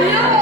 Yeah.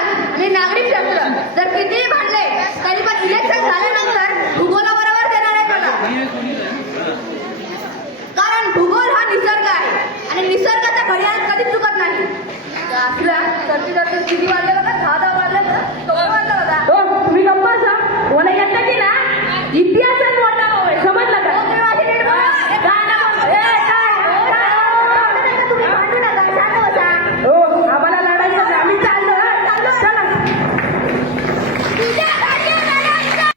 मतदान आणि नागरिक क्षेत्र जर कितीही भांडले तरी पण इलेक्शन झाल्यानंतर भूगोला बरोबर देणार आहे मला कारण भूगोल हा निसर्ग आहे आणि निसर्गाच्या घड्याळ कधीच चुकत नाही. आपल्या सर्दी सर्दी किती वाजले बघा? दहा दहा वाजले होता